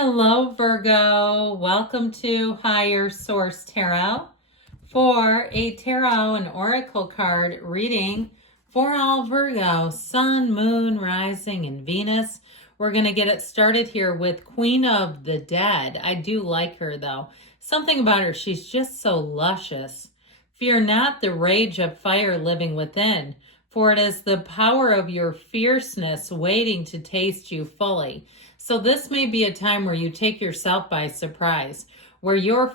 Hello, Virgo. Welcome to Higher Source Tarot for a tarot and oracle card reading for all Virgo, Sun, Moon, Rising, and Venus. We're going to get it started here with Queen of the Dead. I do like her, though. Something about her, she's just so luscious. Fear not the rage of fire living within, for it is the power of your fierceness waiting to taste you fully. So this may be a time where you take yourself by surprise, where your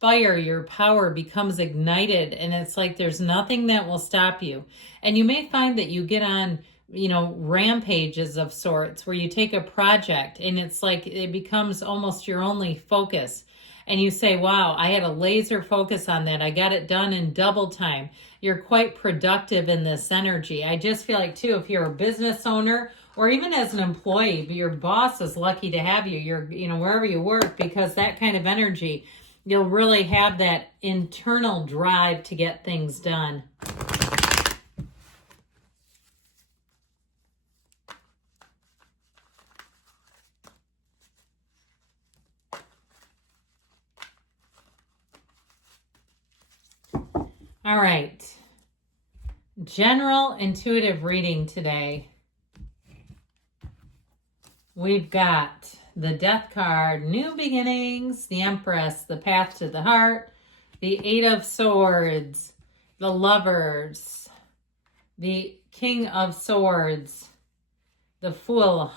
fire, your power becomes ignited, and it's like there's nothing that will stop you. And you may find that you get on, rampages of sorts where you take a project and it's like it becomes almost your only focus. And you say, wow, I had a laser focus on that. I got it done in double time. You're quite productive in this energy. I just feel like, too, if you're a business owner or even as an employee, your boss is lucky to have you. You're, wherever you work, because that kind of energy, you'll really have that internal drive to get things done. All right. General intuitive reading today. We've got the Death card, New Beginnings, the Empress, the Path to the Heart, the Eight of Swords, the Lovers, the King of Swords, the Fool,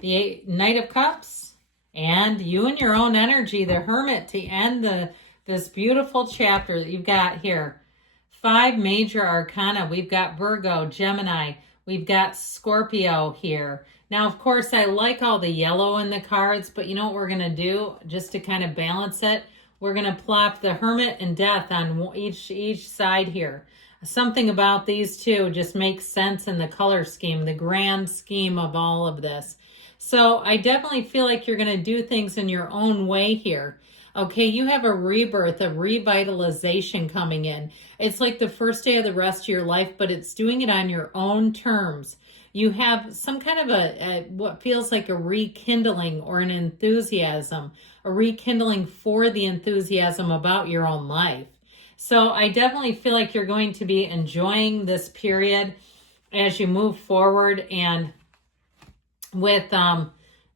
the Knight of Cups, and you and your own energy, the Hermit, to end this beautiful chapter that you've got here. 5 major arcana. We've got Virgo, Gemini. We've got Scorpio here. Now, of course, I like all the yellow in the cards, but you know what we're going to do just to kind of balance it? We're going to plop the Hermit and Death on each side here. Something about these two just makes sense in the color scheme, the grand scheme of all of this. So I definitely feel like you're going to do things in your own way here. Okay, you have a rebirth, a revitalization coming in. It's like the first day of the rest of your life, but it's doing it on your own terms. You have some kind of a what feels like a rekindling or an enthusiasm, a rekindling for the enthusiasm about your own life. So I definitely feel like you're going to be enjoying this period as you move forward. And with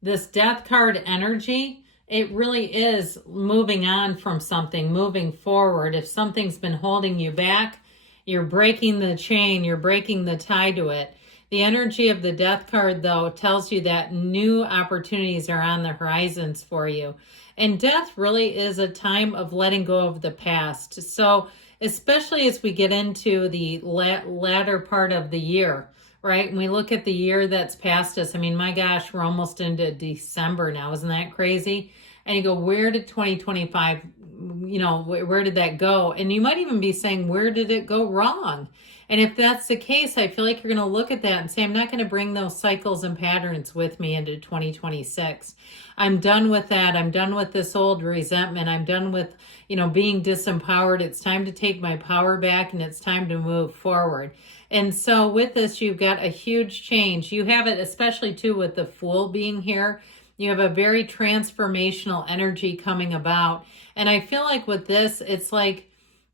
this Death card energy, it really is moving on from something, moving forward. If something's been holding you back, you're breaking the chain, you're breaking the tie to it. The energy of the Death card, though, tells you that new opportunities are on the horizons for you. And death really is a time of letting go of the past. So especially as we get into the latter part of the year, right? And we look at the year that's past us. I mean, my gosh, we're almost into December now. Isn't that crazy? And you go, where did 2025, where did that go? And you might even be saying, where did it go wrong? And if that's the case, I feel like you're going to look at that and say, I'm not going to bring those cycles and patterns with me into 2026. I'm done with that. I'm done with this old resentment. I'm done with, being disempowered. It's time to take my power back, and it's time to move forward. And so with this, you've got a huge change. You have it, especially too, with the Fool being here. You have a very transformational energy coming about. And I feel like with this, it's like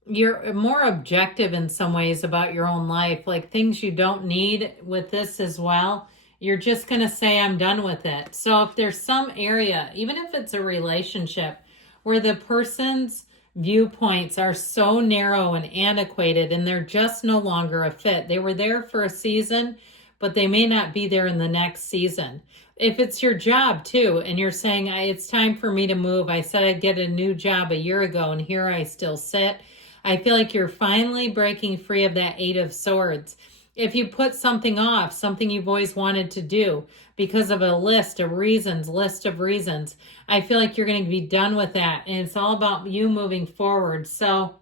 you're more objective in some ways about your own life, like things you don't need with this as well. You're just going to say, I'm done with it. So if there's some area, even if it's a relationship, where the person's viewpoints are so narrow and antiquated and they're just no longer a fit. They were there for a season, but they may not be there in the next season. If it's your job too, and you're saying, it's time for me to move. I said I'd get a new job a year ago, and here I still sit. I feel like you're finally breaking free of that Eight of Swords. If you put something off, something you've always wanted to do because of a list of reasons, I feel like you're going to be done with that. And it's all about you moving forward. So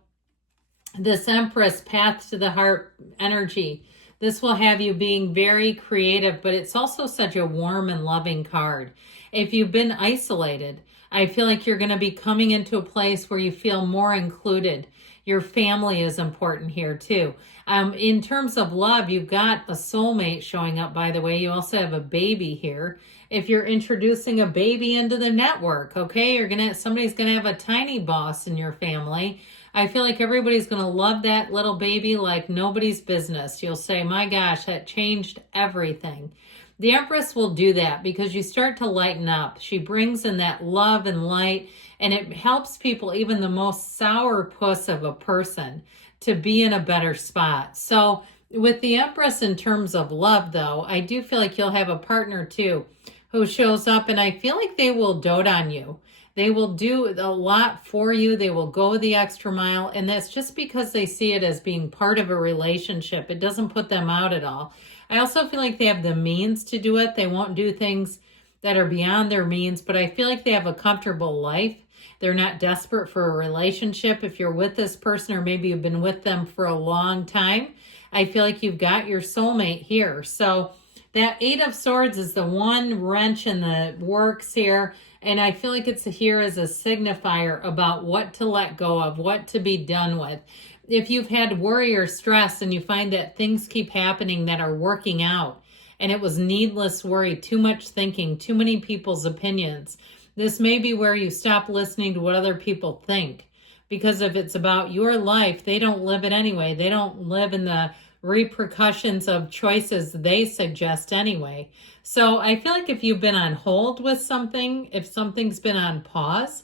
this Empress, Path to the Heart energy, this will have you being very creative, but it's also such a warm and loving card. If you've been isolated, I feel like you're going to be coming into a place where you feel more included. Your family is important here too. In terms of love, you've got a soulmate showing up, by the way. You also have a baby here. If you're introducing a baby into the network, okay, somebody's gonna have a tiny boss in your family. I feel like everybody's gonna love that little baby like nobody's business. You'll say, my gosh, that changed everything. The Empress will do that because you start to lighten up. She brings in that love and light, and it helps people, even the most sourpuss of a person, to be in a better spot. So with the Empress in terms of love, though, I do feel like you'll have a partner too who shows up, and I feel like they will dote on you. They will do a lot for you. They will go the extra mile, and that's just because they see it as being part of a relationship. It doesn't put them out at all. I also feel like they have the means to do it. They won't do things that are beyond their means, but I feel like they have a comfortable life. They're not desperate for a relationship. If you're with this person, or maybe you've been with them for a long time, I feel like you've got your soulmate here. So that Eight of Swords is the one wrench in the works here. And I feel like it's here as a signifier about what to let go of, what to be done with. If you've had worry or stress and you find that things keep happening that are working out, and it was needless worry, too much thinking, too many people's opinions, this may be where you stop listening to what other people think. Because if it's about your life, they don't live it anyway. They don't live in the repercussions of choices they suggest anyway. So I feel like if you've been on hold with something, if something's been on pause,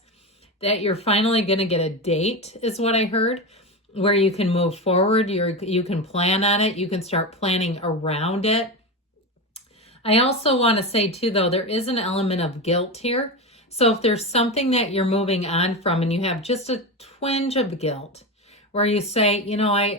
that you're finally going to get a date is what I heard, where you can move forward. You can plan on it. You can start planning around it. I also want to say too, though, there is an element of guilt here. So if there's something that you're moving on from and you have just a twinge of guilt, where you say,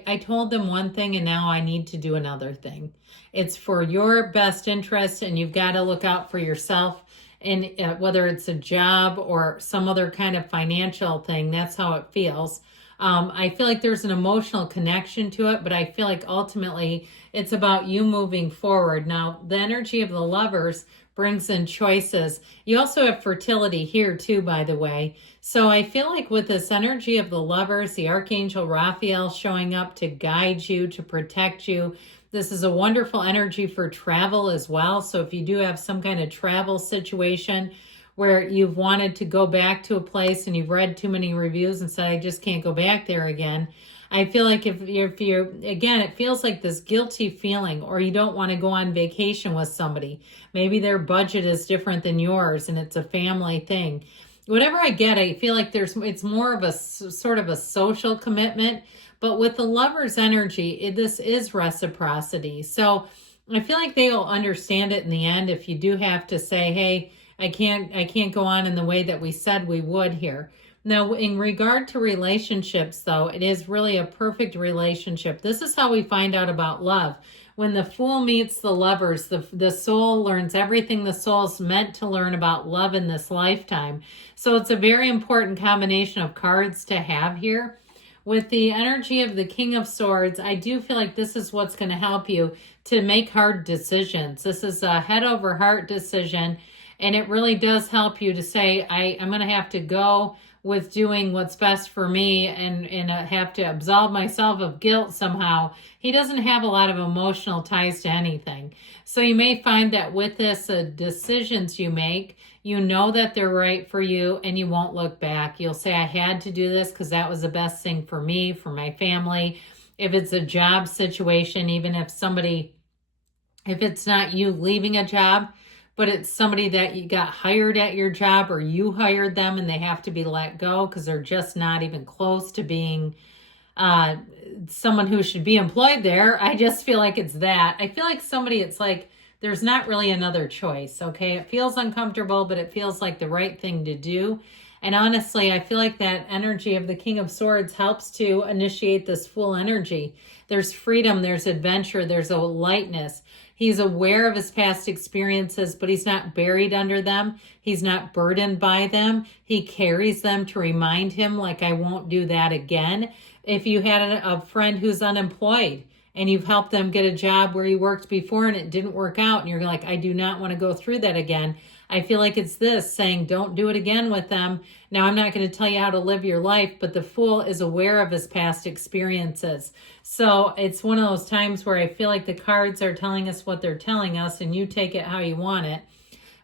I told them one thing and now I need to do another thing. It's for your best interest, and you've got to look out for yourself. And whether it's a job or some other kind of financial thing, that's how it feels. I feel like there's an emotional connection to it, but I feel like ultimately it's about you moving forward. Now, the energy of the Lovers brings in choices. You also have fertility here too, by the way. So I feel like with this energy of the Lovers, the Archangel Raphael showing up to guide you, to protect you. This is a wonderful energy for travel as well. So if you do have some kind of travel situation where you've wanted to go back to a place and you've read too many reviews and said, I just can't go back there again. I feel like if you're, again, it feels like this guilty feeling, or you don't want to go on vacation with somebody. Maybe their budget is different than yours and it's a family thing. Whatever I get, I feel like it's more of a sort of a social commitment, but with the Lover's energy, this is reciprocity. So I feel like they'll understand it in the end if you do have to say, hey, I can't go on in the way that we said we would here. Now, in regard to relationships, though, it is really a perfect relationship. This is how we find out about love. When the Fool meets the Lovers, the soul learns everything the soul's meant to learn about love in this lifetime. So it's a very important combination of cards to have here. With the energy of the King of Swords, I do feel like this is what's going to help you to make hard decisions. This is a head over heart decision. And it really does help you to say, I'm going to have to go with doing what's best for me and have to absolve myself of guilt somehow. He doesn't have a lot of emotional ties to anything. So you may find that with this, decisions you make, you know that they're right for you and you won't look back. You'll say, I had to do this because that was the best thing for me, for my family. If it's a job situation, even if it's not you leaving a job, but it's somebody that you got hired at your job or you hired them and they have to be let go because they're just not even close to being someone who should be employed there. I just feel like it's that. I feel like it's like there's not really another choice, okay? It feels uncomfortable, but it feels like the right thing to do. And honestly, I feel like that energy of the King of Swords helps to initiate this Fool energy. There's freedom, there's adventure, there's a lightness. He's aware of his past experiences, but he's not buried under them. He's not burdened by them. He carries them to remind him, like, I won't do that again. If you had a friend who's unemployed and you've helped them get a job where you worked before and it didn't work out, and you're like, I do not want to go through that again. I feel like it's this saying, don't do it again with them. Now, I'm not going to tell you how to live your life, but the Fool is aware of his past experiences. So it's one of those times where I feel like the cards are telling us what they're telling us, and you take it how you want it.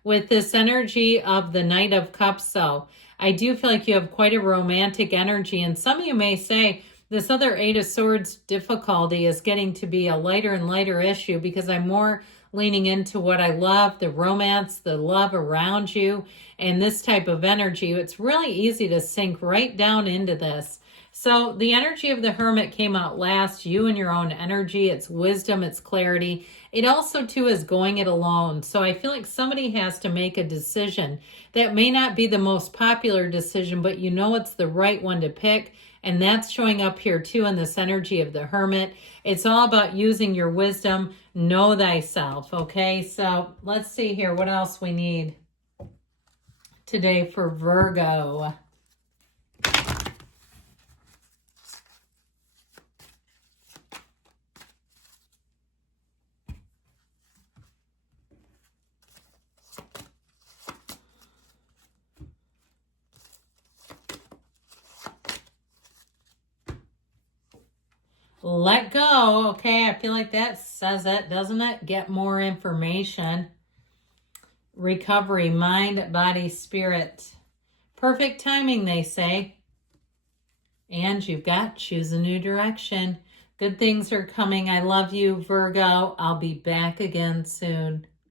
With this energy of the Knight of Cups, though, I do feel like you have quite a romantic energy. And some of you may say, this other Eight of Swords difficulty is getting to be a lighter and lighter issue because I'm more leaning into what I love, the romance, the love around you, and this type of energy. It's really easy to sink right down into this. So the energy of the Hermit came out last, you and your own energy, it's wisdom, it's clarity. It also, too, is going it alone. So I feel like somebody has to make a decision that may not be the most popular decision, but you know it's the right one to pick. And that's showing up here, too, in this energy of the Hermit. It's all about using your wisdom. Know thyself, okay? So let's see here what else we need today for Virgo. Let go. Okay, I feel like that says it, doesn't it? Get more information. Recovery, mind, body, spirit. Perfect timing, they say. And you've got choose a new direction. Good things are coming. I love you, Virgo. I'll be back again soon.